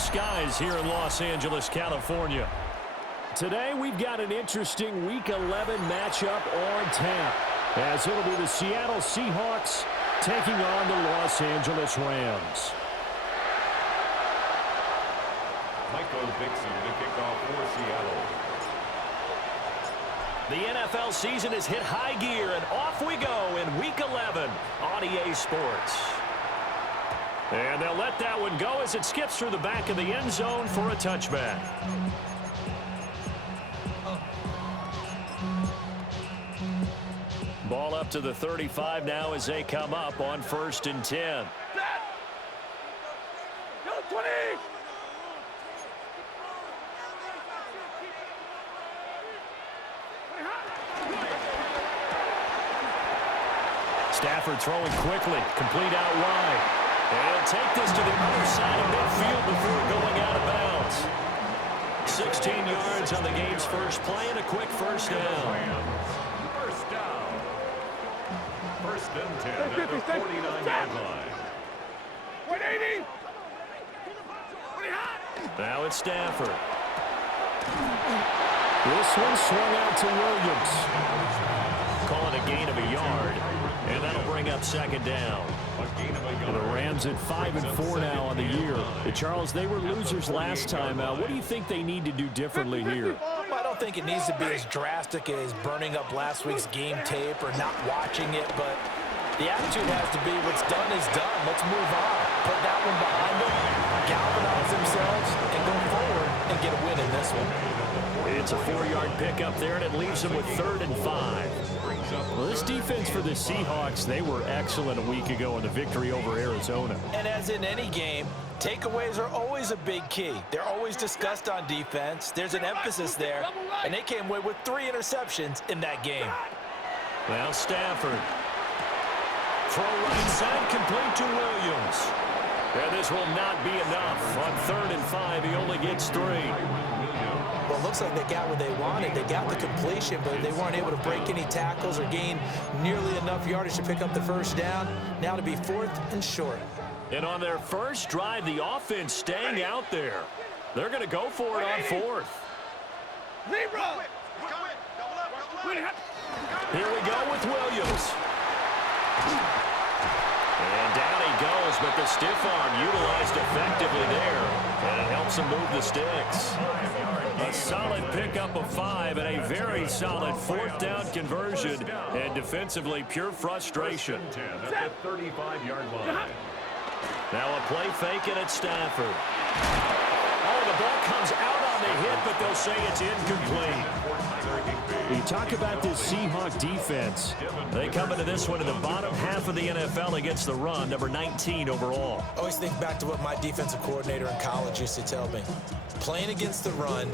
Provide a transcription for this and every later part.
skies here in Los Angeles, California. Today we've got an interesting Week 11 matchup on tap, as it'll be the Seattle Seahawks taking on the Los Angeles Rams. Michael Dixon to kick off for Seattle. The NFL season has hit high gear, and off we go in Week 11 on EA Sports. And they'll let that one go as it skips through the back of the end zone for a touchback. Ball up to the 35 now as they come up on 1st and 10. Stafford throwing quickly, complete out wide. And he'll take this to the other side of midfield before going out of bounds. 16 yards on the game's first play and a quick first down. First down. 1st and 10 at the 49-yard line. 180. Now it's Stafford. This one swung out to Williams. Call it a gain of a yard, and that'll bring up 2nd down. And the Rams at 5-4 now on the year. Charles, they were losers last time. What do you think they need to do differently here? I don't think it needs to be as drastic as burning up last week's game tape or not watching it, but the attitude has to be what's done is done. Let's move on. Put that one behind them, galvanize themselves, and go forward and get a win in this one. It's a 4-yard pickup there, and it leaves them with 3rd and 5. Well, this defense for the Seahawks, they were excellent a week ago in the victory over Arizona. And as in any game, takeaways are always a big key. They're always discussed on defense. There's an emphasis there, and they came away with 3 interceptions in that game. Now Stafford. Throw right side, complete to Williams. And this will not be enough. On 3rd and 5, he only gets 3. Well, it looks like they got what they wanted. They got the completion, but they weren't able to break any tackles or gain nearly enough yardage to pick up the first down. Now to be 4th and short. And on their first drive, the offense staying out there. They're going to go for it on 4th. Here we go with Williams. And down he goes, but the stiff arm utilized effectively there. And it helps him move the sticks. A solid pickup of 5 and a very solid 4th down conversion. And defensively, pure frustration. At the 35-yard line. Now a play fake, and it's Stafford. Oh, the ball comes out on the hit, but they'll say it's incomplete. You talk about this Seahawk defense. They come into this one in the bottom half of the NFL against the run, number 19 overall. I always think back to what my defensive coordinator in college used to tell me. Playing against the run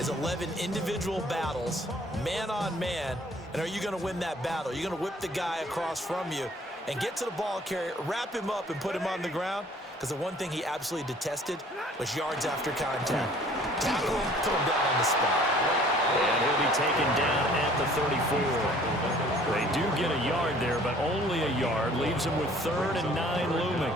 is 11 individual battles, man on man, and are you going to win that battle? You're going to whip the guy across from you and get to the ball carrier, wrap him up, and put him on the ground, because the one thing he absolutely detested was yards after contact. Tackle him, put him down on the spot. And he'll be taken down at the 34. They do get a yard there, but only a yard. Leaves them with 3rd and 9 looming.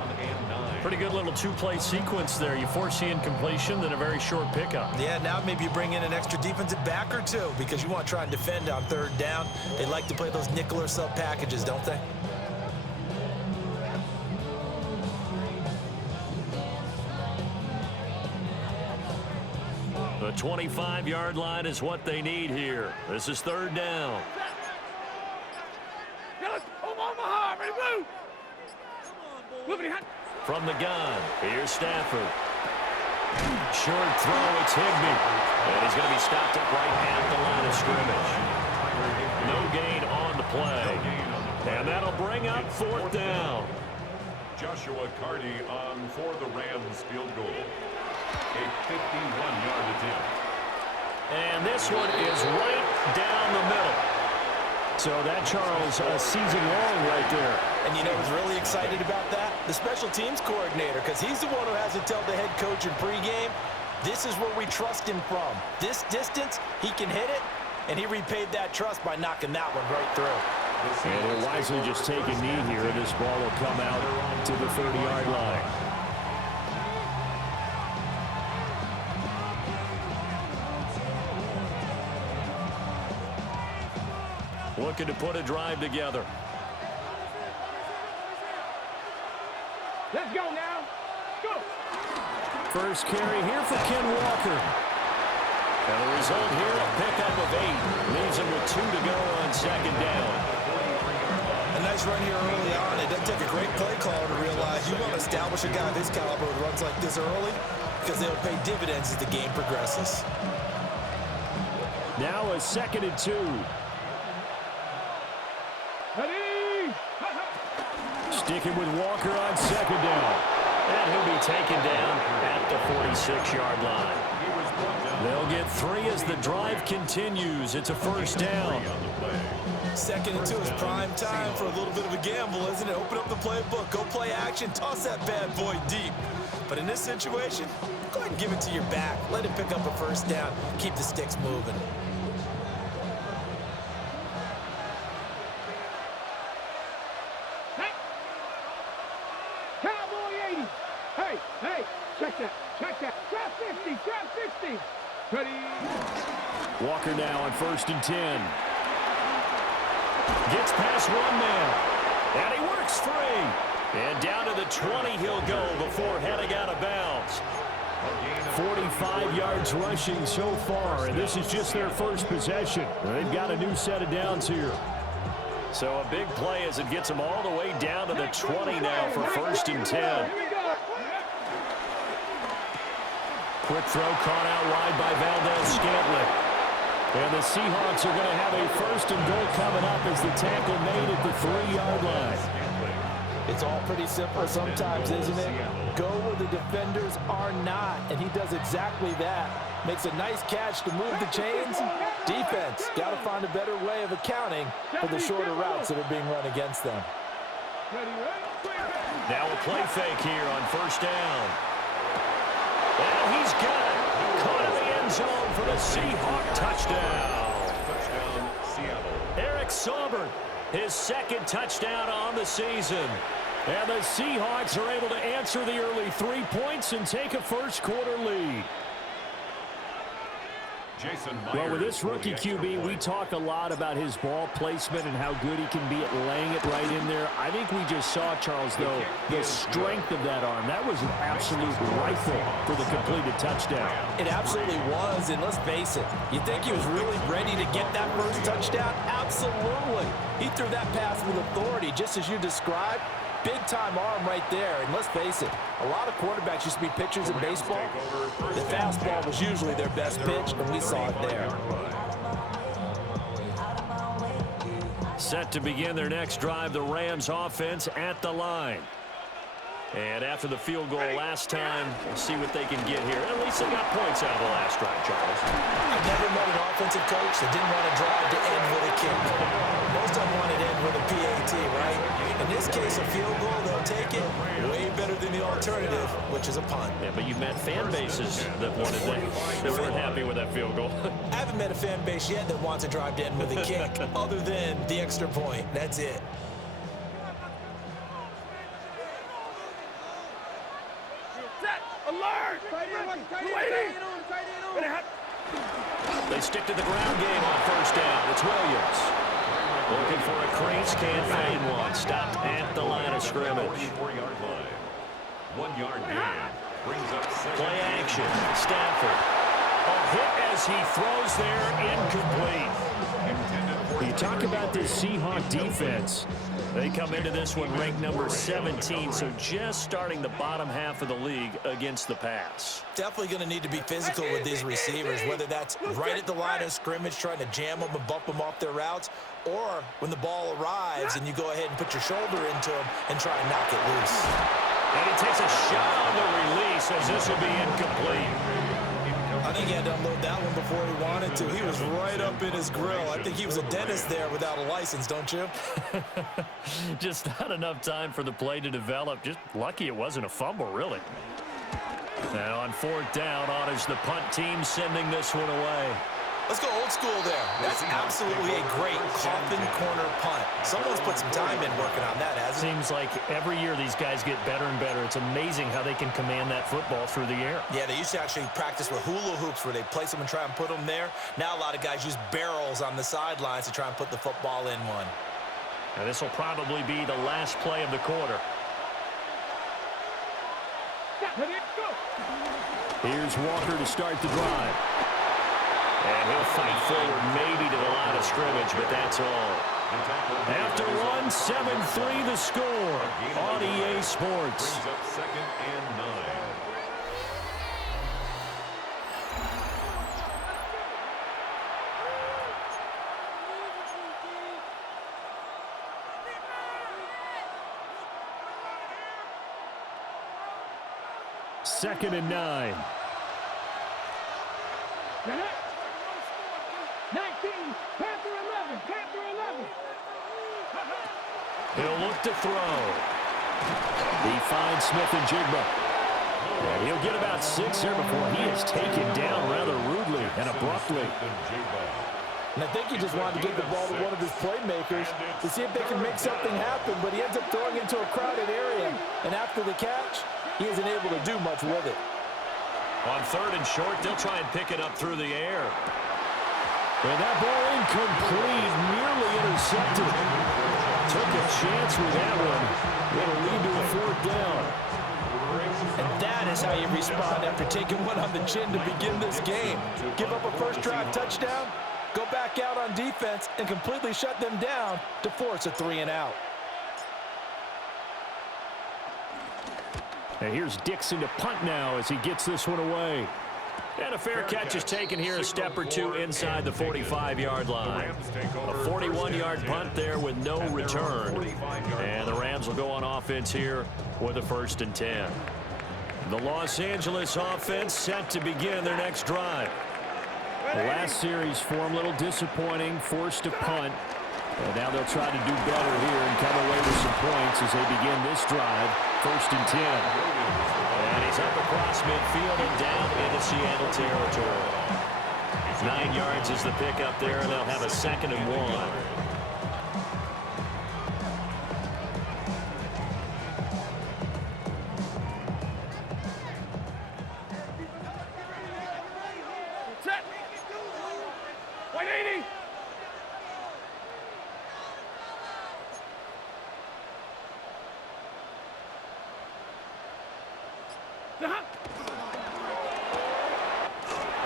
Pretty good little 2-play sequence there. You force the incompletion, then a very short pickup. Yeah, now maybe you bring in an extra defensive back or 2 because you want to try and defend on 3rd down. They like to play those nickel or sub packages, don't they? The 25-yard line is what they need here. This is 3rd down. From the gun, here's Stafford. Short throw, it's Higbee. And he's going to be stopped up right at the line of scrimmage. No gain on the play. And that'll bring up 4th down. Joshua Carty on for the Rams field goal. A 51-yard attempt. And this one is right down the middle. So that, Charles, a season long right there. And you know who's really excited about that? The special teams coordinator, because he's the one who has to tell the head coach in pregame, this is where we trust him from. This distance, he can hit it, and he repaid that trust by knocking that one right through. And he'll wisely just take a knee here, and this ball will come out to the 30-yard line. looking to put a drive together. Let's go now. Go. First carry here for Ken Walker. And the result here, a pickup of 8. Leaves him with 2 to go on second down. A nice run here early on. It doesn't take a great play caller to realize you want to establish a guy of his caliber who runs like this early because they'll pay dividends as the game progresses. Now a 2nd and 2. Ready. Sticking with Walker on 2nd down. And he'll be taken down at the 46-yard line. They'll get 3 as the drive continues. It's a first down. 2nd and 2 is prime time for a little bit of a gamble, isn't it? Open up the playbook, go play action, toss that bad boy deep. But in this situation, go ahead and give it to your back. Let him pick up a first down. Keep the sticks moving. Hey. Cowboy 80. Hey, check that. Trap 50, trap 60. Ready. Walker now on 1st and 10. Gets past 1 man. And he works free. And down to the 20 he'll go before heading out of bounds. 45 yards rushing so far, and this is just their first possession. They've got a new set of downs here. So a big play as it gets them all the way down to the 20 now for 1st and 10. Quick throw caught out wide by Valdez-Scantling. And the Seahawks are going to have a 1st and goal coming up as the tackle made at the 3-yard line. It's all pretty simple sometimes, isn't it? Go where the defenders are not, and he does exactly that. Makes a nice catch to move the chains. Defense, got to find a better way of accounting for the shorter routes that are being run against them. Now a play fake here on 1st down. And he's got it. Caught in the end zone for the Seahawk touchdown. Touchdown, Seattle. Eric Saubert, his 2nd touchdown on the season. And the Seahawks are able to answer the early 3 points and take a first-quarter lead. Jason Myers. Well, with this rookie QB, we talk a lot about his ball placement and how good he can be at laying it right in there. I think we just saw, Charles, though, the strength of that arm. That was an absolute rifle for the completed touchdown. It absolutely was, and let's face it, you think he was really ready to get that first touchdown? Absolutely. He threw that pass with authority, just as you described. Big-time arm right there, and let's face it, a lot of quarterbacks used to be pitchers in baseball. The fastball was usually their best pitch, and we saw it there. Set to begin their next drive, the Rams offense at the line. And after the field goal last time, we'll see what they can get here. At least they got points out of the last drive, Charles. I've never met an offensive coach that didn't want to drive to end with a kick. Most of them wanted to end with a PAT, right? In this case, a field goal, they'll take it way better than the alternative, which is a punt. Yeah, but you've met fan bases that wanted that weren't happy with that field goal. I haven't met a fan base yet that wants to drive to end with a kick, other than the extra point. That's it. Set. Alert. Waiting. They stick to the ground game on 1st down. It's Williams. Looking for a crease, can't find one. Stopped at the line of scrimmage. 44-yard line. 1 yard gain. Brings up 2nd. Play action. Stafford. A hit as he throws there, incomplete. You talk about this Seahawk defense. They come into this one ranked number 17, so just starting the bottom half of the league against the pass. Definitely going to need to be physical with these receivers, whether that's right at the line of scrimmage trying to jam them and bump them off their routes, or when the ball arrives and you go ahead and put your shoulder into them and try and knock it loose. And he takes a shot on the release as this will be incomplete. I think he had to unload that one before he wanted to. He was right up in his grill. I think he was a dentist there without a license, don't you? Just not enough time for the play to develop. Just lucky it wasn't a fumble, really. Now on 4th down, on is the punt team sending this one away. Let's go old school there. That's absolutely a great coffin corner punt. Someone's put some time in working on that, hasn't it? Seems like every year these guys get better and better. It's amazing how they can command that football through the air. Yeah, they used to actually practice with hula hoops where they place them and try and put them there. Now a lot of guys use barrels on the sidelines to try and put the football in one. Now this will probably be the last play of the quarter. Here's Walker to start the drive. And he'll fight forward maybe to the line of scrimmage, but that's all. After one, 7-3 the score on EA Sports. Brings up 2nd and 9. Second and 9. 19, Panther 11, Panther 11. He'll look to throw. He finds Smith and Jigba. And he'll get about 6 here before he is taken down rather rudely and abruptly. And I think he just wanted to give the ball to one of his playmakers to see if they can make something happen, but he ends up throwing into a crowded area. And after the catch, he isn't able to do much with it. On 3rd and short, they'll try and pick it up through the air. And that ball incomplete, nearly intercepted. Took a chance with that one. It'll lead to a 4th down. And that is how you respond after taking one on the chin to begin this game. Give up a first drive touchdown, go back out on defense, and completely shut them down to force a 3-and-out. And here's Dixon to punt now as he gets this one away. And a fair catch is taken here, a step or two inside the 45-yard line. A 41-yard punt there with no return. And the Rams will go on offense here with a 1st and 10. The Los Angeles offense set to begin their next drive. The last series for them, a little disappointing, forced to punt. And now they'll try to do better here and come away with some points as they begin this drive. 1st and 10. And he's up across midfield and down into Seattle territory. 9 yards is the pickup there, and they'll have a 2nd and 1. Set. 180.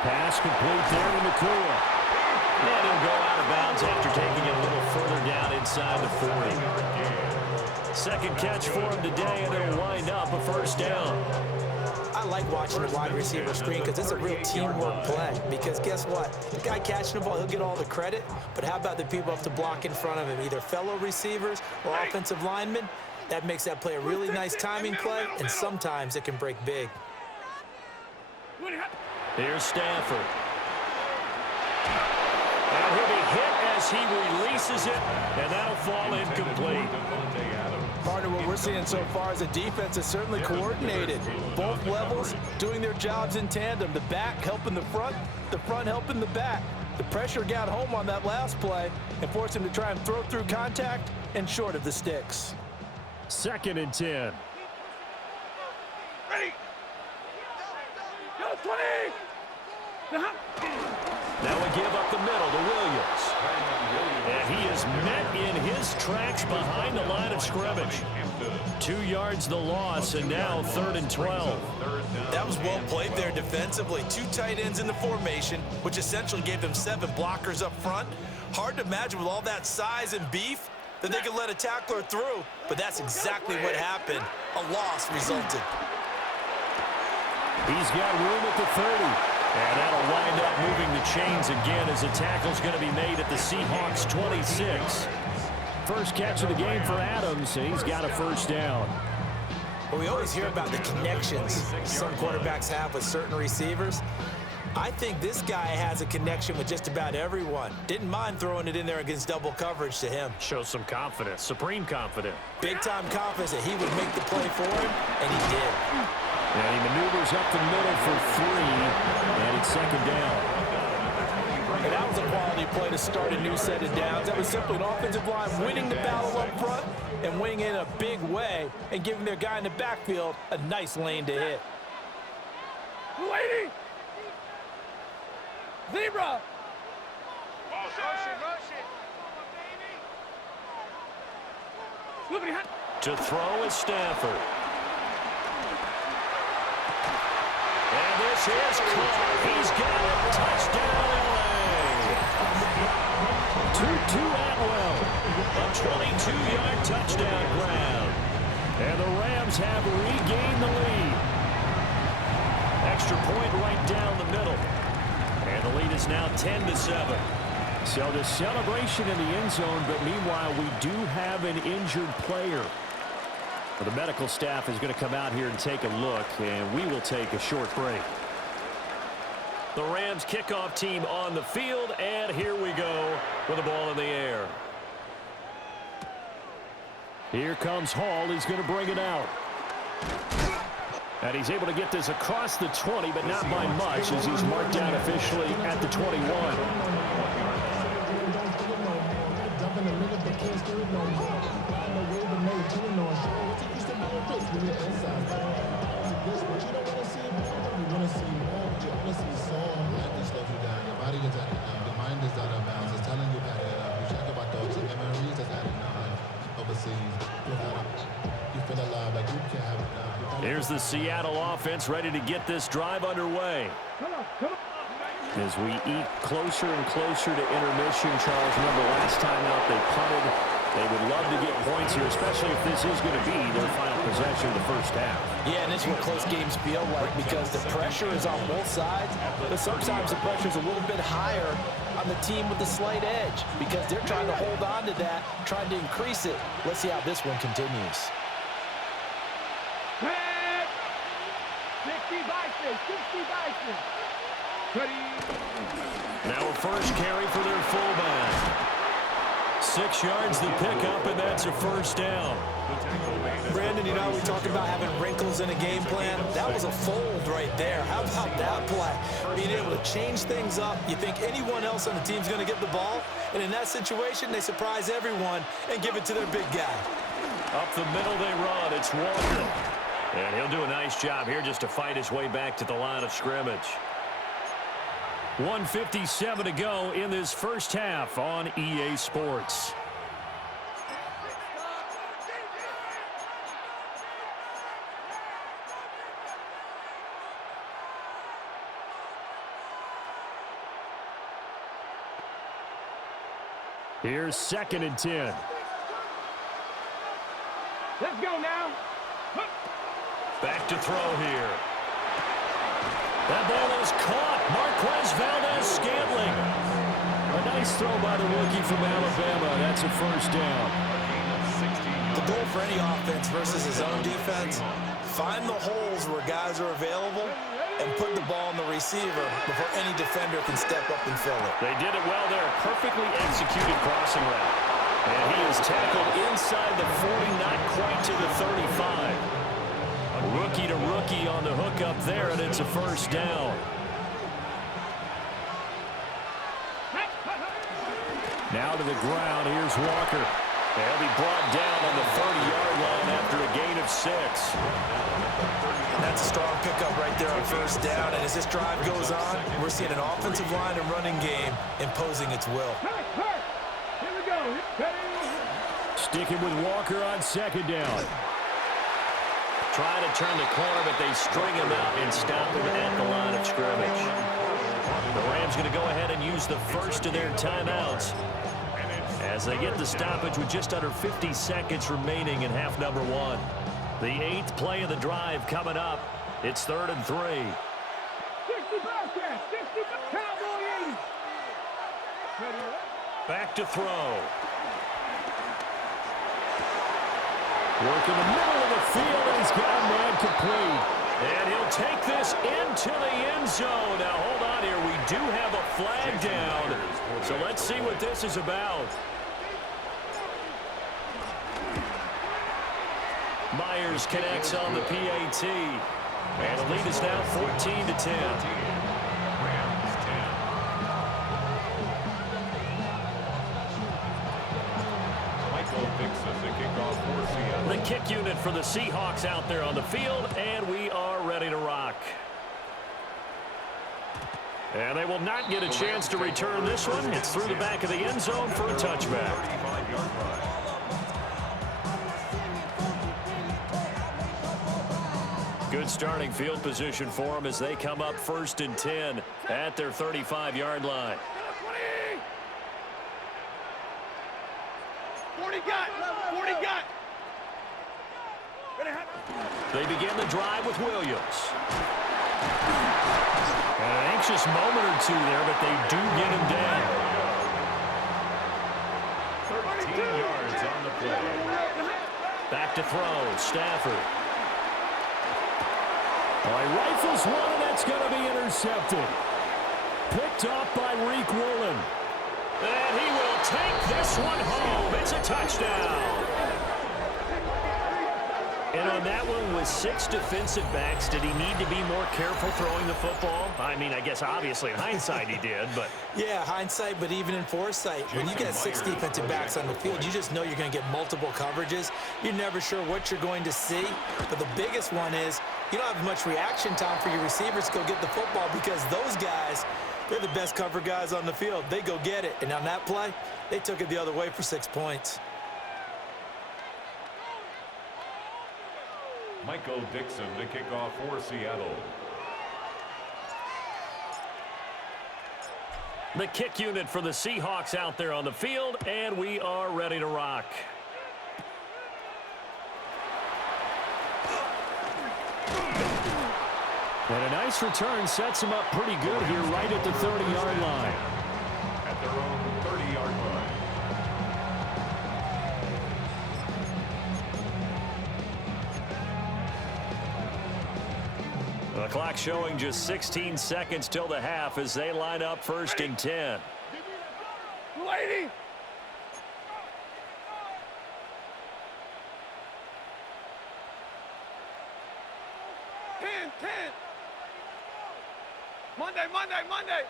Pass complete there to McClure. And he'll go out of bounds after taking it a little further down inside the 40. 2nd catch for him today, and it'll wind up a 1st down. I like watching the wide receiver screen because it's a real teamwork play. Because guess what? The guy catching the ball, he'll get all the credit. But how about the people have to block in front of him, either fellow receivers or offensive linemen? That makes that play a really nice timing play, and sometimes it can break big. Here's Stafford. And he'll be hit as he releases it, and that'll fall incomplete. Partner, what we're seeing so far is the defense is certainly coordinated. Both levels doing their jobs in tandem. The back helping the front helping the back. The pressure got home on that last play and forced him to try and throw through contact and short of the sticks. 2nd and 10. Ready. Go 20. Now we give up the middle to Williams. And he is met in his tracks behind the line of scrimmage. 2 yards the loss, and now 3rd and 12. That was well played there defensively. 2 tight ends in the formation, which essentially gave them 7 blockers up front. Hard to imagine with all that size and beef that they could let a tackler through, but that's exactly what happened. A loss resulted. He's got room at the 30. And that'll wind up moving the chains again as the tackle's going to be made at the Seahawks 26. First catch of the game for Adams, and he's got a 1st down. Well, we always hear about the connections some quarterbacks have with certain receivers. I think this guy has a connection with just about everyone. Didn't mind throwing it in there against double coverage to him. Shows some confidence, supreme confidence. Big-time confidence that he would make the play for him, and he did. And he maneuvers up the middle for 3, and it's 2nd down. And play to start a new set of downs. That was simply an offensive line winning the battle up front and winning in a big way and giving their guy in the backfield a nice lane to hit. Lady! Zebra! To throw is Stafford. And this is caught. He's got it. Touchdown, LA. Tutu Atwell. A 22-yard touchdown grab. And the Rams have regained the lead. Extra point right down the middle. And the lead is now 10-7. So the celebration in the end zone, but meanwhile we do have an injured player. Well, the medical staff is going to come out here and take a look, and we will take a short break. The Rams kickoff team on the field, and here we go with the ball in the air. Here comes Hall. He's going to bring it out. And he's able to get this across the 20, but not by much, as he's marked down officially at the 21. Here's the Seattle offense ready to get this drive underway. As we eat closer and closer to intermission, Charles, remember last time out they punted. They would love to get points here, especially if this is going to be their final possession of the first half. Yeah, and this is what close games feel like because the pressure is on both sides, but sometimes the pressure is a little bit higher on the team with the slight edge because they're trying to hold on to that, trying to increase it. Let's see how this one continues. 60 Bison. Now a first carry for their fullback. 6 yards the pickup, and that's a first down. Brandon, you know, we talked about having wrinkles in a game plan. That was a fold right there. How about that play? Being able to change things up. You think anyone else on the team's going to get the ball? And in that situation, they surprise everyone and give it to their big guy. Up the middle they run. It's Walker. And he'll do a nice job here just to fight his way back to the line of scrimmage. 1:57 to go in this first half on EA Sports. Here's 2nd and 10. Let's go now. Back to throw here. That ball is caught. Marquez Valdez-Scantling. A nice throw by the rookie from Alabama. That's a first down. The goal for any offense versus his own defense, find the holes where guys are available and put the ball on the receiver before any defender can step up and fill it. They did it well there. Perfectly executed crossing route. And he is tackled inside the 40, not quite to the 35. Rookie to rookie on the hook up there, and it's a first down. Now to the ground. Here's Walker. They'll be brought down on the 30-yard line after a gain of 6. That's a strong pickup right there on first down. And as this drive goes on, we're seeing an offensive line and running game imposing its will. Here we go. Sticking with Walker on 2nd down. Trying to turn the corner, but they string him out and stop him at the line of scrimmage. The Rams going to go ahead and use the first of their timeouts as they get the stoppage with just under 50 seconds remaining in half number 1. The 8th play of the drive coming up. It's 3rd and 3. 60 Bearcats, 60 Cowboy 80. Back to throw. Work in the middle of the field, and he's got a man complete. And he'll take this into the end zone. Now, hold on here. We do have a flag down. So let's see what this is about. Myers connects on the PAT. And the lead is now 14-10. kick unit for the Seahawks out there on the field, and we are ready to rock. And they will not get a chance to return this one. It's through the back of the end zone for a touchback. Good starting field position for them as they come up 1st and 10 at their 35-yard line. 40 got. They begin the drive with Williams. An anxious moment or two there, but they do get him down. 13 yards on the play. Back to throw, Stafford. He rifles one, and that's going to be intercepted. Picked off by Reek Woolen. And he will take this one home. It's a touchdown. And on that one, with 6 defensive backs, did he need to be more careful throwing the football? I mean, I guess obviously in hindsight he did, but... Yeah, hindsight, but even in foresight, when you get 6 defensive backs on the field, you just know you're going to get multiple coverages. You're never sure what you're going to see. But the biggest one is you don't have much reaction time for your receivers to go get the football because those guys, they're the best cover guys on the field. They go get it. And on that play, they took it the other way for 6 points. Michael Dixon to kick off for Seattle. The kick unit for the Seahawks out there on the field, and we are ready to rock. And a nice return sets him up pretty good here right at the 30-yard line. At their own 30-yard line. The clock showing just 16 seconds till the half as they line up 1st and 10. Lady! 10. Monday.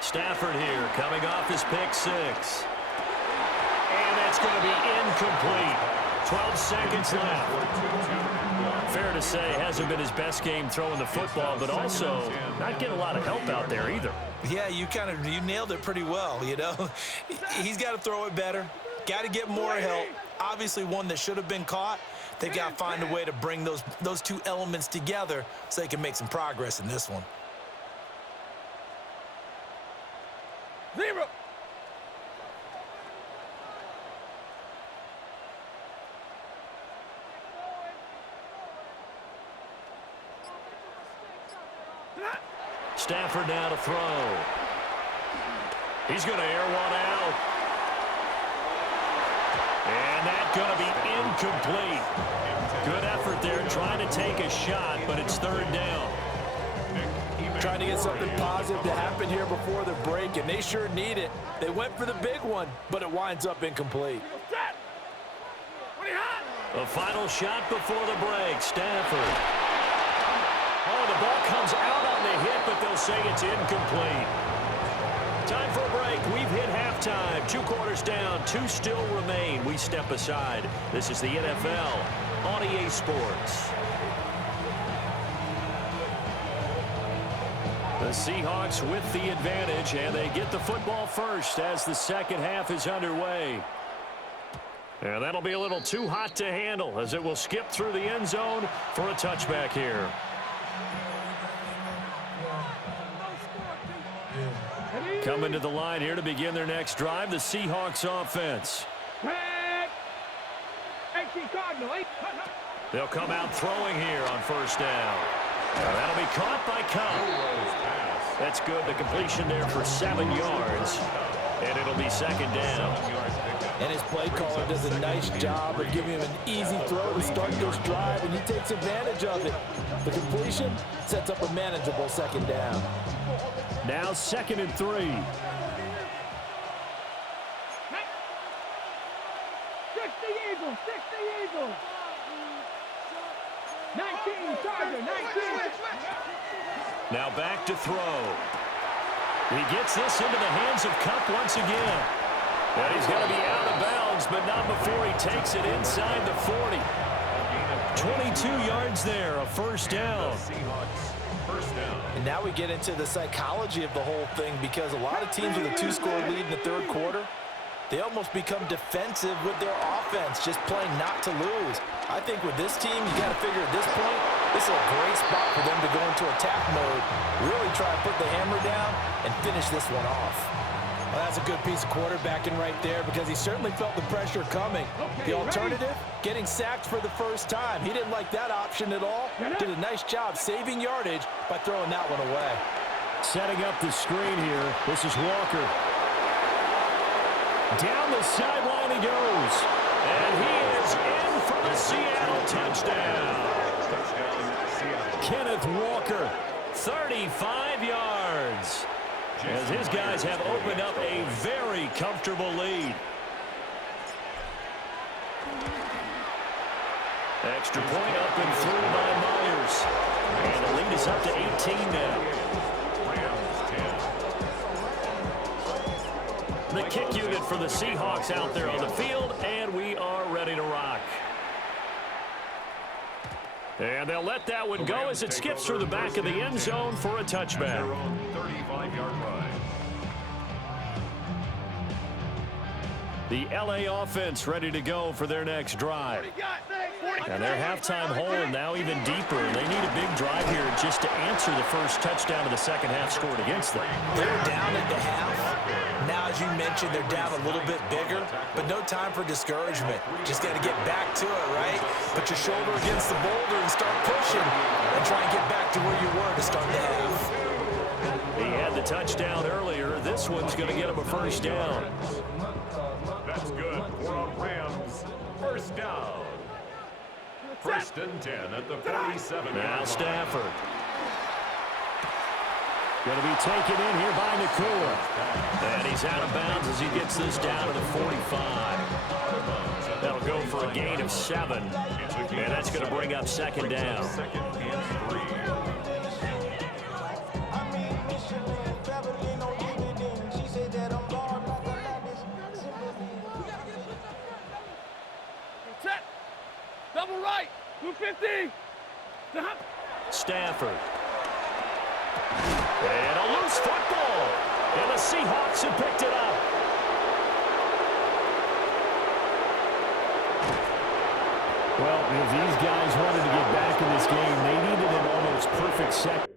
Stafford here coming off his pick 6. And that's going to be incomplete. 12 seconds left. Fair to say, hasn't been his best game throwing the football, but also not getting a lot of help out there either. Yeah, you nailed it pretty well, you know. He's got to throw it better. Got to get more help. Obviously one that should have been caught. They've got to find a way to bring those two elements together so they can make some progress in this one. 0. Stafford now to throw. He's going to air one out. And that's going to be incomplete. Good effort there trying to take a shot, but it's 3rd down. Trying to get something positive to happen here before the break, and they sure need it. They went for the big one, but it winds up incomplete. The final shot before the break, Stafford. Oh, the ball comes out on the hit, but they'll say it's incomplete. Time for a break. We've hit halftime. 2 quarters down, 2 still remain. We step aside. This is the NFL on EA Sports. The Seahawks with the advantage, and they get the football first as the second half is underway. And that'll be a little too hot to handle as it will skip through the end zone for a touchback here. Coming to the line here to begin their next drive, the Seahawks offense. They'll come out throwing here on 1st down. That'll be caught by Cup. That's good. The completion there for 7 yards. And it'll be 2nd down. And his play caller does a nice job of giving him an easy throw to start this drive, and he takes advantage of it. The completion sets up a manageable 2nd down. Now 2nd and 3. 60 Eagles. 19, Charger, 19. Now back to throw. He gets this into the hands of Cup once again. And he's going to be out of bounds, but not before he takes it inside the 40. 22 yards there, a first down. And now we get into the psychology of the whole thing, because a lot of teams with a 2-score lead in the third quarter, they almost become defensive with their offense, just playing not to lose. I think with this team, you got to figure at this point, this is a great spot for them to go into attack mode, really try to put the hammer down and finish this one off. Well, that's a good piece of quarterbacking right there, because he certainly felt the pressure coming. The alternative, getting sacked for the first time. He didn't like that option at all. Did a nice job saving yardage by throwing that one away. Setting up the screen here. This is Walker. Down the sideline he goes. And he is in for the Seattle touchdown. Kenneth Walker, 35 yards. As his guys have opened up a very comfortable lead. Extra point up and through by Myers. And the lead is up to 18 now. The kick unit for the Seahawks out there on the field, and we are ready to rock. And they'll let that one go as it skips through the back of the end zone for a touchback. 35-yard ride. The LA offense ready to go for their next drive. And their halftime hole now even deeper. They need a big drive here just to answer the first touchdown of the second half scored against them. They're down at the half. Now, as you mentioned, they're down a little bit bigger, but no time for discouragement. Just got to get back to it, right? Put your shoulder against the boulder and start pushing and try and get back to where you were to start the half. He had the touchdown earlier. This one's going to get him a first down. That's good for a Rams first down. First and 10 at the 47. Now Stafford. Going to be taken in here by Nakua. And he's out of bounds as he gets this down to the 45. That'll go for a gain of 7. And that's going to bring up second down. Second and 3. Set. Double right. 250. Stafford. And a loose football. And the Seahawks have picked it up. Well, if these guys wanted to get back in this game, they needed an almost perfect second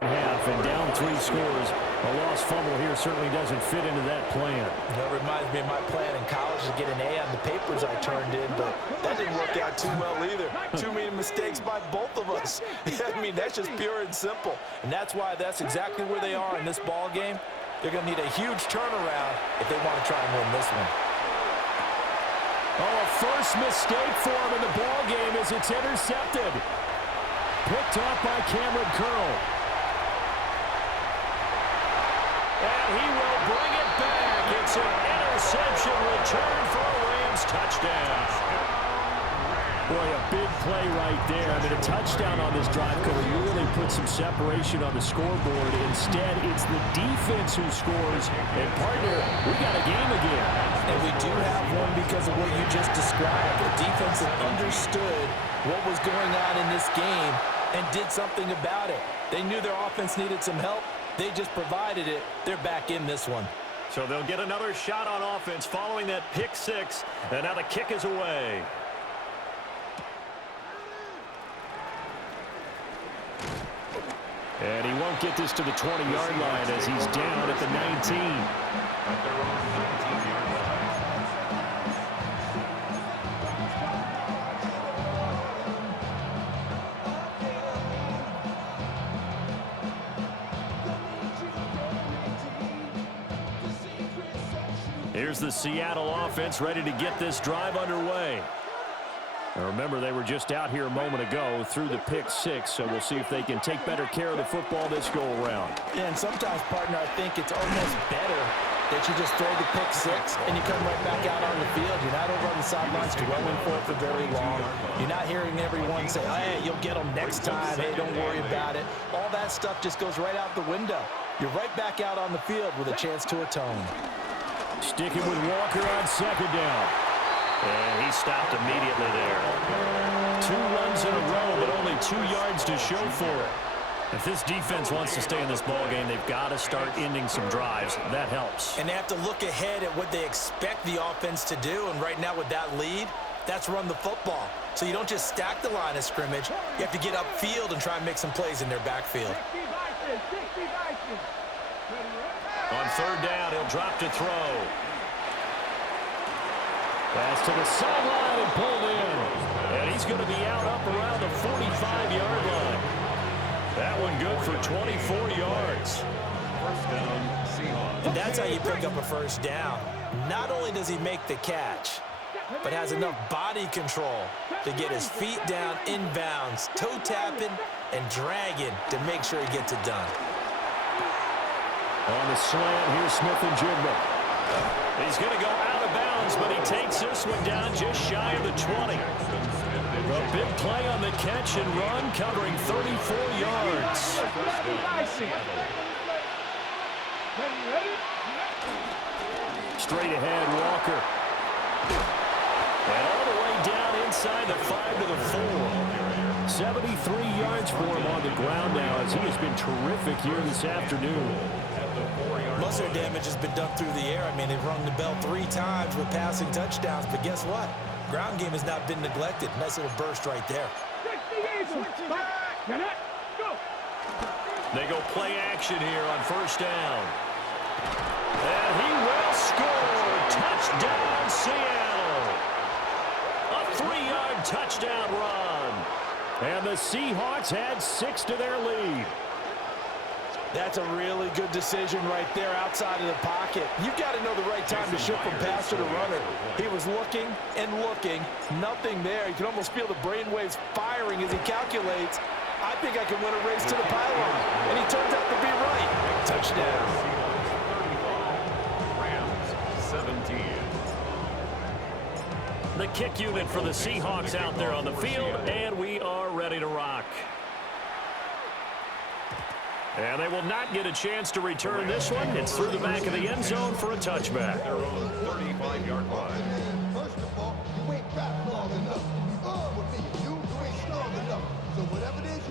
half, and down 3 scores. A lost fumble here certainly doesn't fit into that plan. That reminds me of my plan in college to get an A on the papers I turned in, but that didn't work out too well either. Too many mistakes by both of us. I mean, that's just pure and simple. And that's why that's exactly where they are in this ball game. They're going to need a huge turnaround if they want to try and win this one. Oh, a first mistake for him in the ball game as it's intercepted. Picked off by Cameron Curl. And he will bring it back. It's an interception return for a Rams touchdown. Boy, a big play right there. I mean, a touchdown on this drive could really put some separation on the scoreboard. Instead, it's the defense who scores. And, partner, we got a game again. And we do have one because of what you just described. The defense that understood what was going on in this game and did something about it. They knew their offense needed some help. They just provided it. They're back in this one. So they'll get another shot on offense following that pick 6. And now the kick is away. And he won't get this to the 20-yard line as he's down at the 19. At their own 19-yard line. Here's the Seattle offense ready to get this drive underway. Now remember, they were just out here a moment ago through the pick 6, so we'll see if they can take better care of the football this go-around. And sometimes, partner, I think it's almost better that you just throw the pick six and you come right back out on the field. You're not over on the sidelines dwelling for it for very long. You're not hearing everyone say, hey, you'll get them next time. Hey, don't worry about it. All that stuff just goes right out the window. You're right back out on the field with a chance to atone. Sticking with Walker on second down. And he stopped immediately there. 2 runs in a row, but only 2 yards to show for it. If this defense wants to stay in this ballgame, they've got to start ending some drives. That helps. And they have to look ahead at what they expect the offense to do. And right now with that lead, that's run the football. So you don't just stack the line of scrimmage. You have to get upfield and try and make some plays in their backfield. On third down, he'll drop to throw. Pass to the sideline and pulled in. And he's going to be out up around the 45-yard line. That one good for 24 yards. First down, Seahawks. And that's how you pick up a first down. Not only does he make the catch, but has enough body control to get his feet down inbounds, toe tapping and dragging to make sure he gets it done. On the slant, here's Smith and Jigba. He's going to go out of bounds, but he takes this one down just shy of the 20. A big play on the catch and run, covering 34 yards. Straight ahead, Walker. And all the way down inside the 5 to the 4. 73 yards for him on the ground now, as he has been terrific here this afternoon. Most of their damage has been done through the air. I mean, they've rung the bell 3 times with passing touchdowns, but guess what? Ground game has not been neglected. Nice little burst right there. They go play action here on first down. And he will score. Touchdown, Seattle. A 3-yard touchdown run. And the Seahawks had 6 to their lead. That's a really good decision right there outside of the pocket. You've got to know the right time to shift from passer to runner. He was looking and looking, nothing there. You can almost feel the brainwaves firing as he calculates, I think I can win a race to the pylon. And he turns out to be right. Touchdown. Rams 17. The kick unit for the Seahawks out there on the field, and we are ready to rock. And they will not get a chance to return this one. It's through the back of the end zone for a touchback. Their own 35-yard line. First of all, you ain't rap long enough. With me, you ain't strong enough. So whatever it is,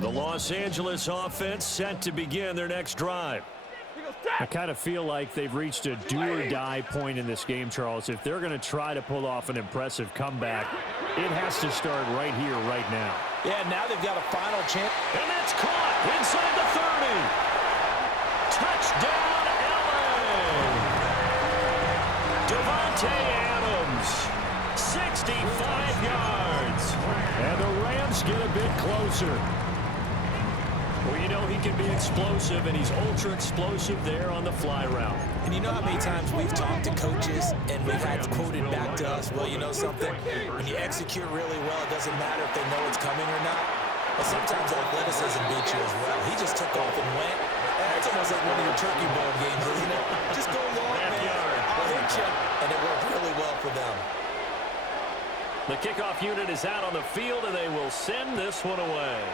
The Los Angeles offense set to begin their next drive. I kind of feel like they've reached a do-or-die point in this game, Charles. If they're going to try to pull off an impressive comeback, it has to start right here, right now. Yeah, now they've got a final chance. And that's caught inside the 30. Touchdown, LA. Devontae Adams, 65 yards. And the Rams get a bit closer. Well, you know he can be explosive, and he's ultra-explosive there on the fly route. And you know how many times we've talked to coaches and we've had quoted back to us, well, you know something? When you execute really well, it doesn't matter if they know it's coming or not. But sometimes athleticism beats you as well. He just took off and went. It's almost like one of your turkey bowl games, isn't it? Just go long, man. I'll hit you. And it worked really well for them. The kickoff unit is out on the field, and they will send this one away.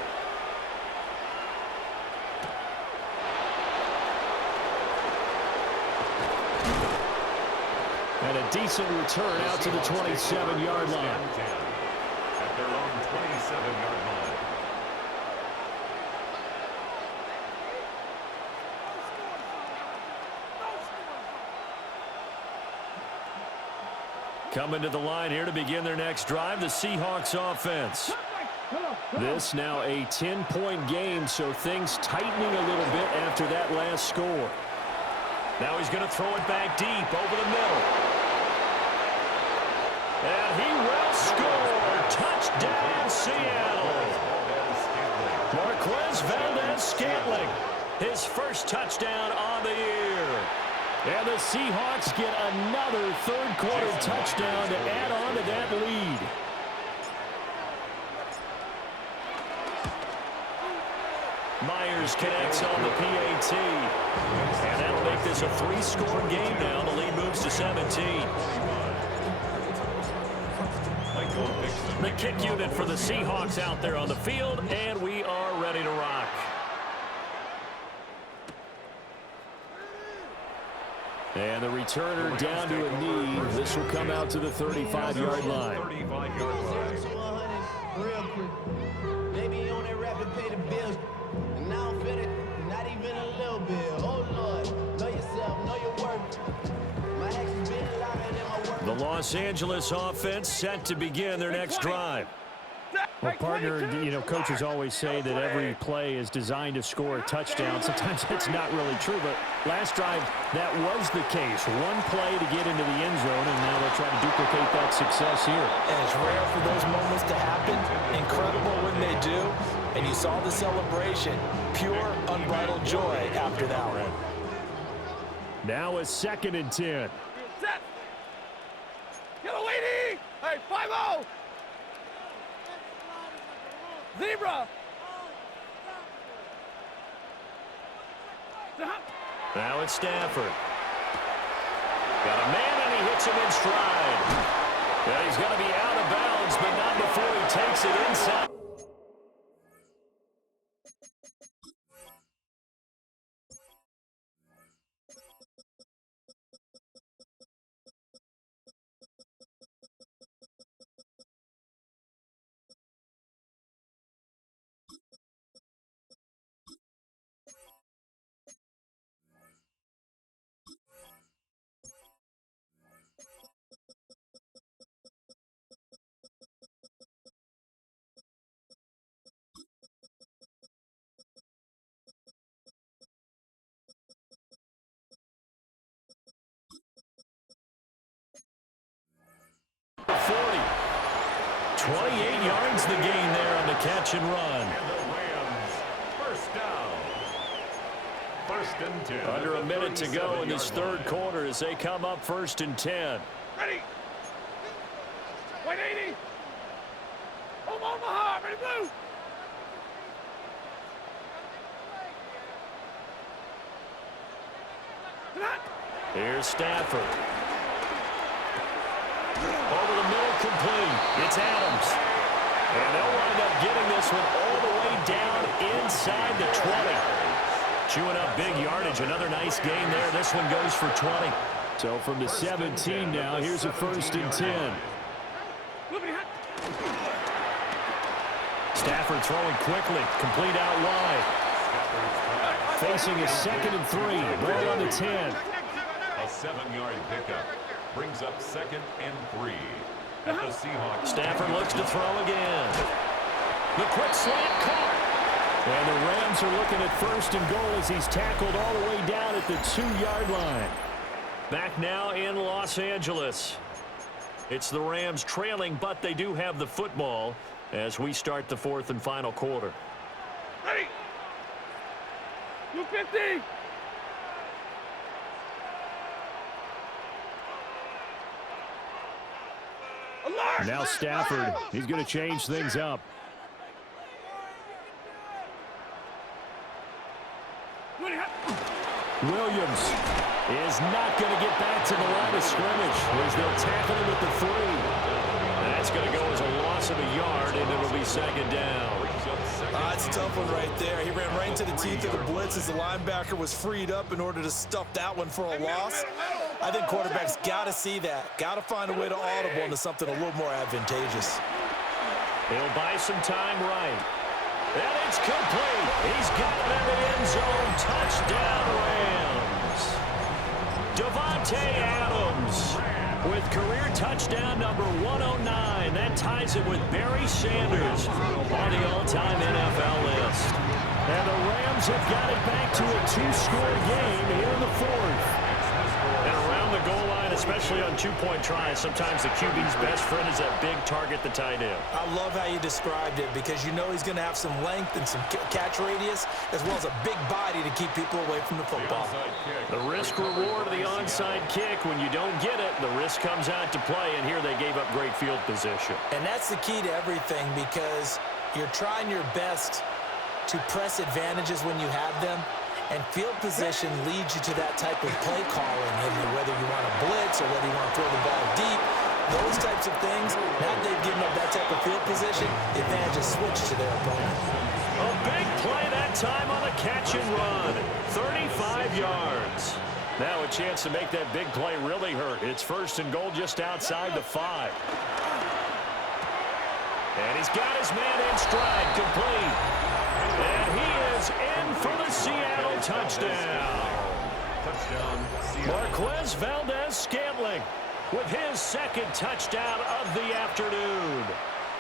And a decent return out to the 27-yard line. At their own 27-yard line. Coming to the line here to begin their next drive, the Seahawks offense. This now a 10-point game, so things tightening a little bit after that last score. Now he's going to throw it back deep over the middle. And he will score. Touchdown, Seattle. Marquez Valdez-Scantling, his first touchdown on the year. And the Seahawks get another third-quarter touchdown to add on to that lead. Myers connects on the PAT. And that'll make this a 3-score game now. The lead moves to 17. The kick unit for the Seahawks out there on the field, and we are ready to rock. And the returner down to a knee. This will come out to the 35-yard line. Real quick. Maybe you on that rapid pay the bills. And now I'm fit it, not even a little bit. Oh, Lord, know yourself, know your worth. My actions been louder than my words. The Los Angeles offense set to begin their next drive. Well, partner, coaches always say that every play is designed to score a touchdown. Sometimes that's not really true, but last drive, that was the case. One play to get into the end zone, and now they'll try to duplicate that success here. And it's rare for those moments to happen. Incredible when they do. And you saw the celebration. Pure, unbridled joy after that one. Now a 2nd and 10. Set. Get a lady. Hey, 5-0. Zebra. Now it's Stafford. Got a man, and he hits him in stride. Yeah, he's going to be out of bounds, but not before he takes it inside. The gain there on the catch and run. And the Rams, first down. 1st and 10. Under a minute to go in this third quarter as they come up 1st and 10. Ready. 180. Home Omaha. Ready, blue. Here's Stafford. Over the middle, complete. It's Adams. And they'll wind up getting this one all the way down inside the 20. Chewing up big yardage. Another nice gain there. This one goes for 20. So from the 17 now, here's a 1st and 10. Stafford throwing quickly. Complete out wide. Facing a 2nd and 3. Ball on the 10. A 7-yard pickup brings up 2nd and 3. At the Seahawks. Stafford looks to throw again. The quick slant caught. And the Rams are looking at 1st and goal as he's tackled all the way down at the 2-yard line. Back now in Los Angeles. It's the Rams trailing, but they do have the football as we start the 4th and final quarter. Ready. 250. Now Stafford, he's going to change things up. Williams is not going to get back to the line of scrimmage as they'll tackle him at the 3. That's going to go as a loss of a yard, and it'll be 2nd down. It's a tough one right there. He ran right into the teeth of the blitz as the linebacker was freed up in order to stuff that one for a loss. I think quarterbacks got to see that. Got to find a way to audible into something a little more advantageous. He'll buy some time right. And it's complete. He's got it in the end zone. Touchdown, Rams. Davante Adams with career touchdown number 109. That ties it with Barry Sanders on the all-time NFL list. And the Rams have got it back to a 2-score game here in the 4th. And around the goal line, especially on 2-point tries, sometimes the QB's best friend is that big target, the tight end. I love how you described it because you know he's going to have some length and some catch radius as well as a big body to keep people away from the football. The risk-reward of the onside kick. When you don't get it, the risk comes out to play, and here they gave up great field position. And that's the key to everything because you're trying your best to press advantages when you have them, and field position leads you to that type of play calling, and whether you want to blitz or whether you want to throw the ball deep, those types of things, now that they've given up that type of field position, the advantage is switched to their opponent. A big play that time on the catch and run. 35 yards. Now a chance to make that big play really hurt. It's first and goal just outside the 5. And he's got his man in stride, complete. And he is in for the Seattle touchdown. Marquez Valdez-Scantling with his second touchdown of the afternoon.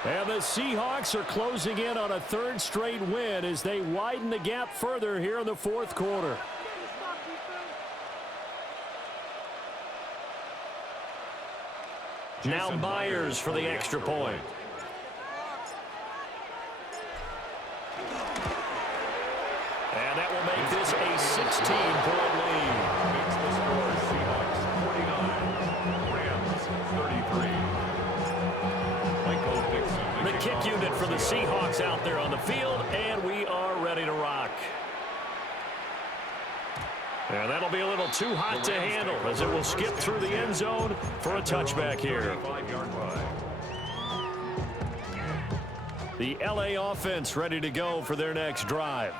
And the Seahawks are closing in on a third straight win as they widen the gap further here in the fourth quarter. Now Myers for the extra point. And that will make this a 16-point lead. Makes the score Seahawks 49, Rams 33. The kick unit for the Seahawks out there on the field, and we are ready to rock. And that'll be a little too hot to handle as it will skip through the end zone for a touchback here. The LA offense ready to go for their next drive.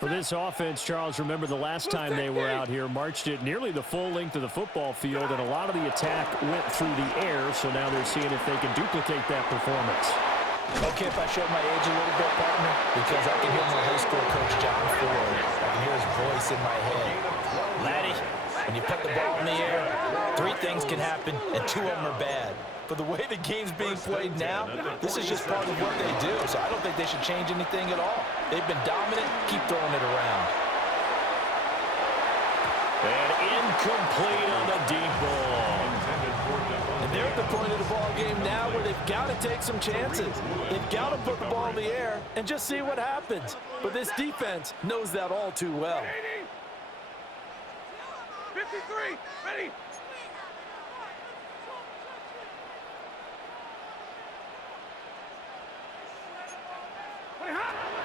For this offense, Charles, remember the last time they were out here, marched it nearly the full length of the football field, and a lot of the attack went through the air, so now they're seeing if they can duplicate that performance. Okay, if I show my age a little bit, partner, because I can hear my high school coach, John Ford. I can hear his voice in my head. Laddie, when you put the ball in the air, 3 things can happen, and 2 of them are bad. But the way the game's being played now, this is just part of what they do, so I don't think they should change anything at all. They've been dominant. Keep throwing it around. And incomplete on the deep ball. And they're at the point of the ball game now where they've got to take some chances. They've got to put the ball in the air and just see what happens. But this defense knows that all too well. 53, ready.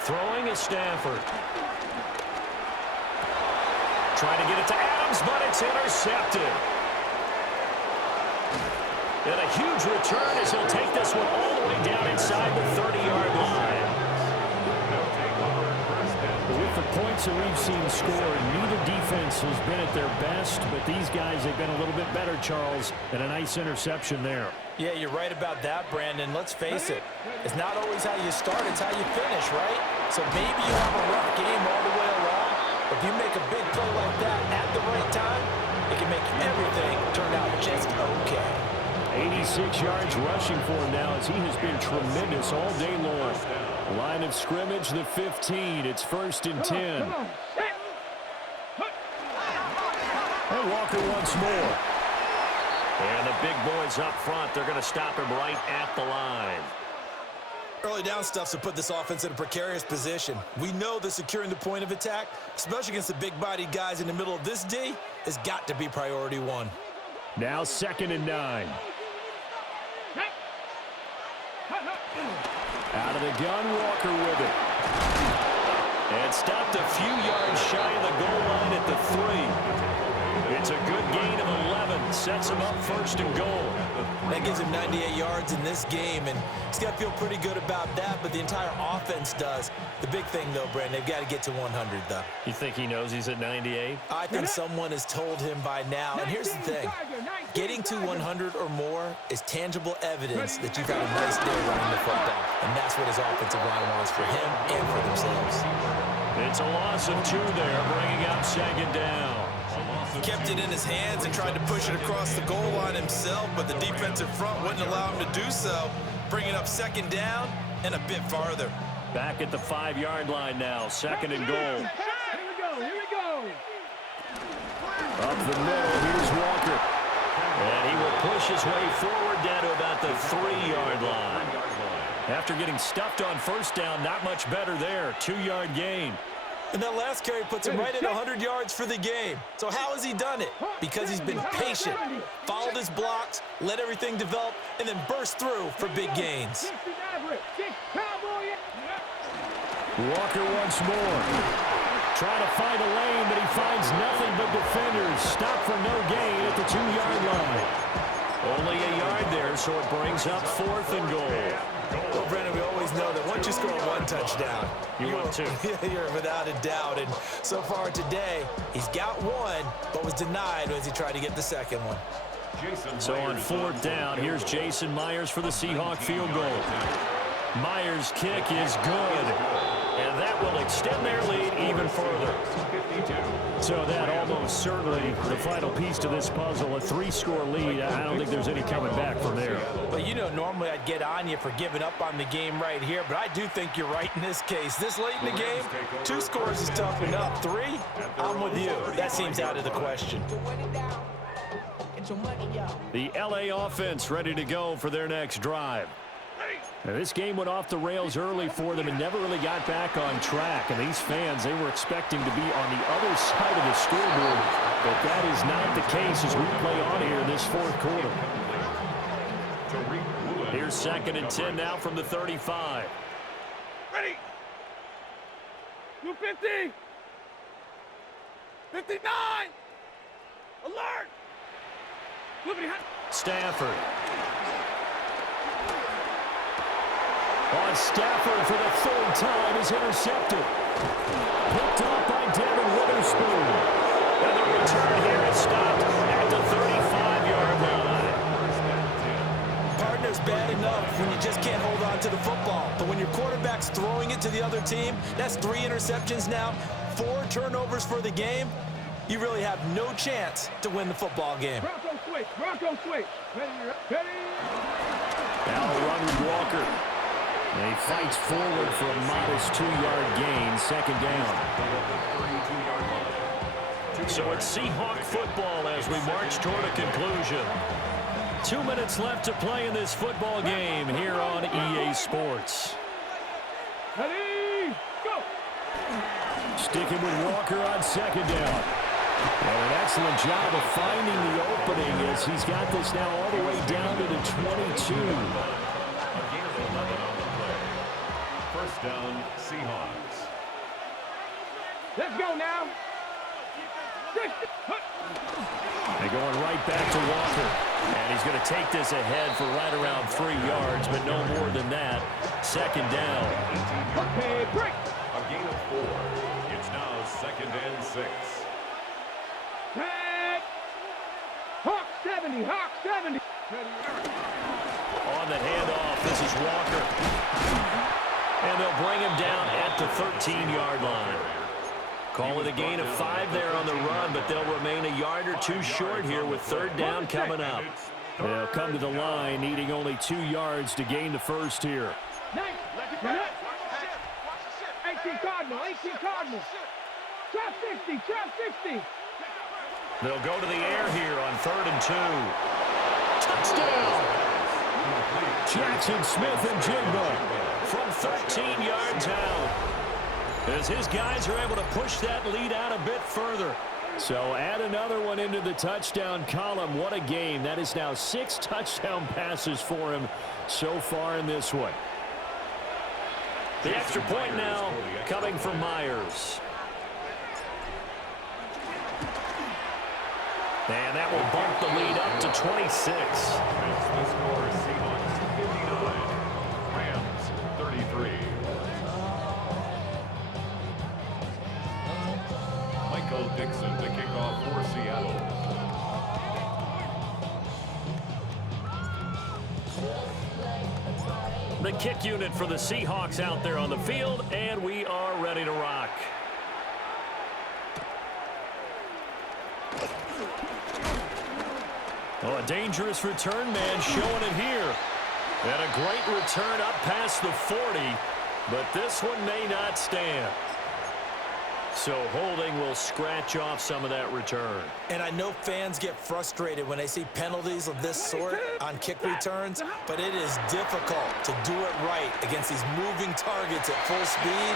Throwing is Stafford. Trying to get it to Adams, but it's intercepted. And a huge return as he'll take this one all the way down inside the 30-yard line. With the points that we've seen scored, neither defense has been at their best, but these guys, they've been a little bit better, Charles, and a nice interception there. Yeah, you're right about that, Brandon. Let's face it. It's not always how you start, it's how you finish, right? So maybe you have a rough game all the way along, but if you make a big play like that at the right time, it can make everything turn out just okay. 86 yards rushing for him now as he has been tremendous all day long. Line of scrimmage, the 15. It's first and 10. And Walker once more. And the big boys up front, they're going to stop him right at the line. Early down stuff's to put this offense in a precarious position. We know that securing the point of attack, especially against the big-bodied guys in the middle of this D, has got to be priority 1. Now second and 9. Out of the gun, Walker with it. And stopped a few yards shy of the goal line at the 3. It's a good gain of 11. Sets him up first and goal. That gives him 98 yards in this game, and he's got to feel pretty good about that, but the entire offense does. The big thing, though, Brandon, they've got to get to 100, though. You think he knows he's at 98? I think someone has told him by now, and here's the thing. Getting to 100 or more is tangible evidence that you've had a nice day running the football, and that's what his offensive line wants for him and for themselves. It's a loss of 2 there, bringing up second down. He kept it in his hands and tried to push it across the goal line himself, but the defensive front wouldn't allow him to do so, bringing up second down and a bit farther. Back at the 5-yard line now, second and goal. Here we go. Up the middle, here's Walker. And he will push his way forward down to about the 3-yard line. After getting stuffed on first down, not much better there. 2-yard gain. And that last carry puts him right at 100 yards for the game. So how has he done it? Because he's been patient, followed his blocks, let everything develop, and then burst through for big gains. Walker once more. Trying to find a lane, but he finds nothing but defenders. Stop for no gain at the 2-yard line. Only a yard there, so it brings up 4th and goal. Well, Brendan, we always know that once you score one touchdown, you're without a doubt. And so far today, he's got one, but was denied as he tried to get the second one. So on 4th down, here's Jason Myers for the Seahawk field goal. Myers' kick is good, and that will extend their lead even further. So that almost certainly the final piece to this puzzle, a 3-score lead. I don't think there's any coming back from there. Well, you know, normally I'd get on you for giving up on the game right here, but I do think you're right in this case. This late in the game, 2 scores is tough enough. 3, I'm with you. That seems out of the question. The LA offense ready to go for their next drive. Now, this game went off the rails early for them and never really got back on track. And these fans, they were expecting to be on the other side of the scoreboard, but that is not the case as we play on here in this 4th quarter. Here's 2nd and 10 now from the 35. Ready. 250. 59. Alert. Stafford. On Stafford for the 3rd time is intercepted. Picked off by Devin Witherspoon. And the return here is stopped at the 35-yard line. Partner's bad enough when you just can't hold on to the football. But when your quarterback's throwing it to the other team, that's 3 interceptions now, 4 turnovers for the game. You really have no chance to win the football game. Bronco switch. Bronco switch. Ready. Now a run with Walker. And he fights forward for a modest 2-yard gain, 2nd down. So it's Seahawk football as we march toward a conclusion. 2 minutes left to play in this football game here on EA Sports. Ready, go! Sticking with Walker on 2nd down. And an excellent job of finding the opening as he's got this now all the way down to the 22. First down, Seahawks. Let's go now. They're going right back to Walker. And he's going to take this ahead for right around 3 yards, but no more than that. 2nd down. Okay, break. A gain of 4. It's now 2nd and 6. Head. Hawk 70. Hawk 70. On the handoff, this is Walker. And they'll bring him down at the 13-yard line. Call it a gain of 5 there on the run, but they'll remain a yard or 2 short here with 3rd down coming up. They'll come to the line, needing only 2 yards to gain the first here. 18 Cardinal. 18 Cardinal. Trap 60. Trap 60. They'll go to the air here on 3rd and 2. Touchdown! Jackson Smith and Jigba from 13 yards out. As his guys are able to push that lead out a bit further. So add another one into the touchdown column. What a game. That is now 6 touchdown passes for him so far in this one. The extra point now coming from Myers. And that will bump the lead up to 26. The score is Seahawks 59, Rams 33. Michael Dixon to kick off for Seattle. The kick unit for the Seahawks out there on the field, and we are ready to rock. Oh, a dangerous return man showing it here. And a great return up past the 40, but this one may not stand. So holding will scratch off some of that return. And I know fans get frustrated when they see penalties of this sort on kick returns, but it is difficult to do it right against these moving targets at full speed.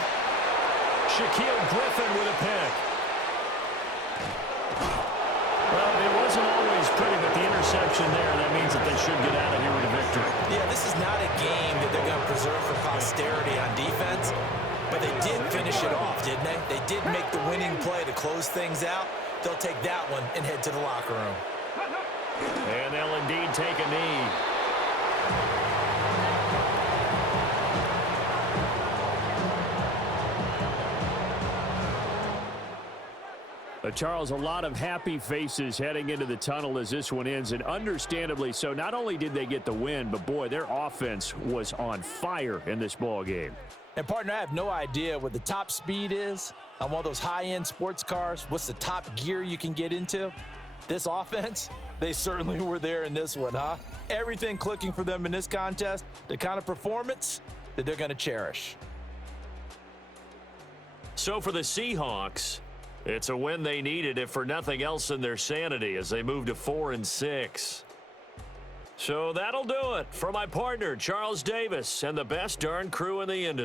Shaquille Griffin with a pick. Well, it wasn't always pretty, but the interception there, that means that they should get out of here with a victory. Yeah, this is not a game that they're going to preserve for posterity on defense, But they did finish it off, didn't they? They did make the winning play to close things out. They'll take that one and head to the locker room. And they'll indeed take a knee. Charles, a lot of happy faces heading into the tunnel as this one ends, and understandably so. Not only did they get the win, but, boy, their offense was on fire in this ball game. And, partner, I have no idea what the top speed is on one of those high-end sports cars. What's the top gear you can get into? This offense, they certainly were there in this one, huh? Everything clicking for them in this contest, the kind of performance that they're going to cherish. So for the Seahawks, it's a win they needed, if for nothing else in their sanity, as they move to 4-6. So that'll do it for my partner, Charles Davis, and the best darn crew in the industry.